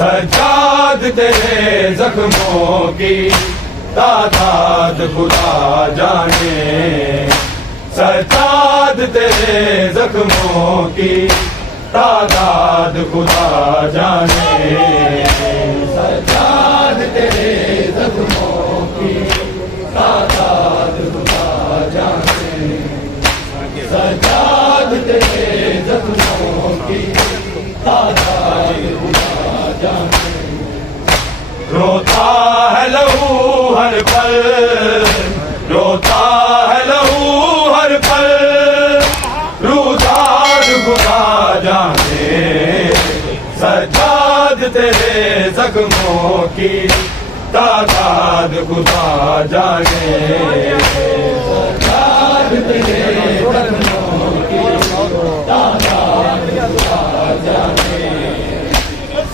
सज्जाद तेरे जख्मों की तादाद खुदा जाने, सज्जाद तेरे जख्मों की तादाद खुदा जाने, सज्जाद तेरे जख्मों की तादाद खुदा जाने, सज्जाद तेरे जख्मों की तादाद खुदा जाने। रोता है लहू हर पल, रोता है लहू हर पल, रुदाद खुदा जाने, सज्जाद तेरे जख्मों की तादाद खुदा जाने, सज्जाद तेरे जख्मों की तादाद खुदा जाने,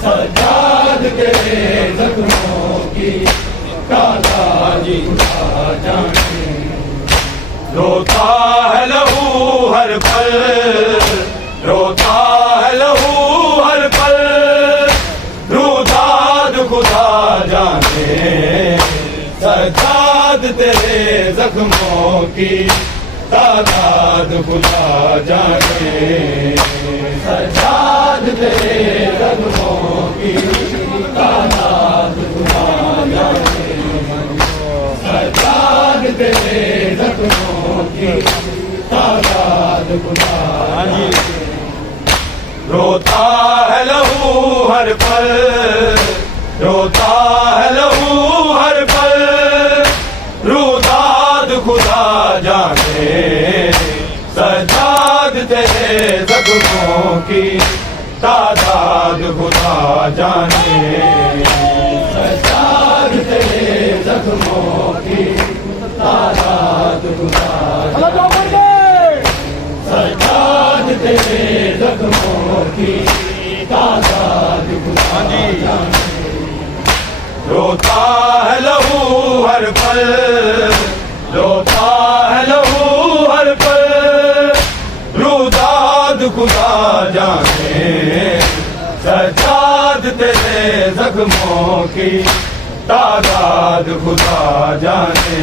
सज्जाद तेरे जख्मों की तादाद खुदा जाने। रोता है लहू हर पल, रोता है लहू हर पल, रुदाद खुदा जाने, सज्जाद तेरे जख्मों की तादाद खुदा जाने, सज्जाद तेरे जख्मों की तादाद खुदा जाने, सज्जाद तेरे जख्मों की तादाद खुदा जाने। रोता है लहू हर पल, रोता है लहू हर पल, रुदाद खुदा जाने, सज्जाद तेरे जख्मों की तादाद खुदा जाने, सज्जाद तेरे जख्मों की तादाद खुदा जाने, सज्जाद तेरे जख्मों की तादाद खुदा जाने। रोता है लहू हर पल, रोता है लहू हर पल, रुदाद खुदा जाने, सज्जाद तेरे जख्मों की तादाद खुदा जाने,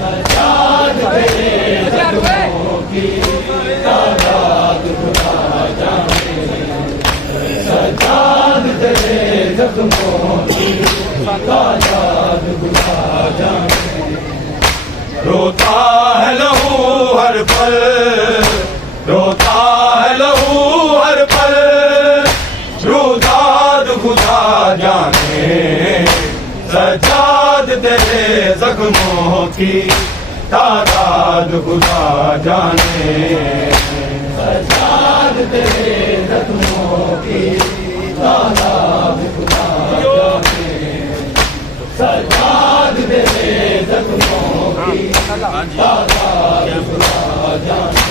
सज्जाद तेरे जख्मों की तादाद खुदा जाने, सज्जाद तेरे जख्मों की तादाद खुदा जाने। रोता है लहू हर पल, रोता है लहू हर पल, रुदाद खुदा जाने, सज्जाद तेरे जख्मों की तादाद खुदा जाने, सज्जाद तेरे जख्मों की तादाद खुदा जाने, सज्जाद तेरे जख्मों की तादाद खुदा जाने।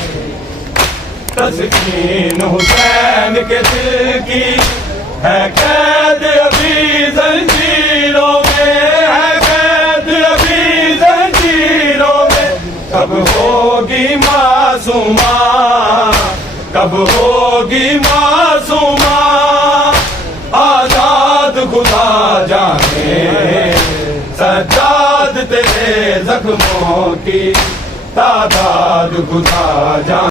तस्कीन हुसैन के दिल की है कैद अभी जंजीरों में, है कैद अभी जंजीरों में, कब होगी मासूमा, कब होगी मासूमा, आजाद खुदा जाने, सज्जाद तेरे जख्मों की तादाद खुदा जाने।